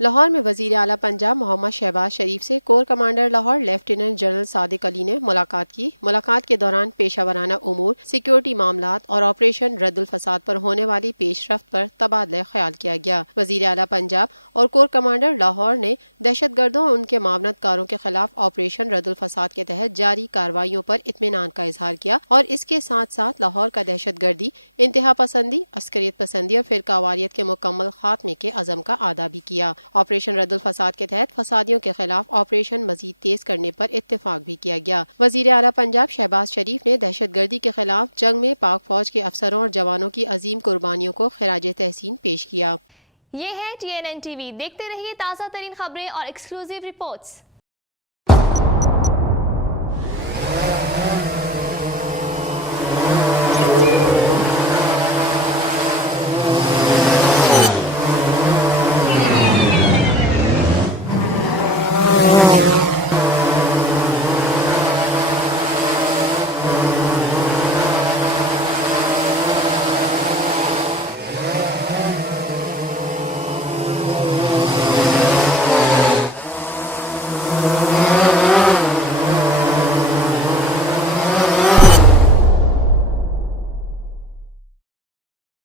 لاہور میں وزیر اعلیٰ پنجاب محمد شہباز شریف سے corps commander Lahore lieutenant general Sadiq Ali نے ملاقات کی۔ ملاقات کے دوران پیشہ ورانہ امور، سیکیورٹی معاملات اور آپریشن رد الفساد پر ہونے والی پیش رفت پر تبادلہ خیال کیا گیا۔ وزیر اعلیٰ پنجاب اور کور کمانڈر لاہور نے دہشت گردوں اور ان کے معاونت کاروں کے خلاف آپریشن رد الفساد کے تحت جاری کارروائیوں پر اطمینان کا اظہار کیا اور اس کے ساتھ ساتھ لاہور کا دہشت گردی، انتہا پسندی، عسکریت پسندی اور فرقہ واریت کے مکمل خاتمے کے عزم کا اعادہ بھی کیا۔ آپریشن رد الفساد کے تحت فسادیوں کے خلاف آپریشن مزید تیز کرنے پر اتفاق بھی کیا گیا۔ وزیر اعلیٰ پنجاب شہباز شریف نے دہشت گردی کے خلاف جنگ میں پاک فوج کے افسروں اور جوانوں کی عظیم قربانیوں کو خراج تحسین پیش کیا۔ یہ ہے TNN TV، دیکھتے رہیے تازہ ترین خبریں اور ایکسکلوزیو رپورٹس۔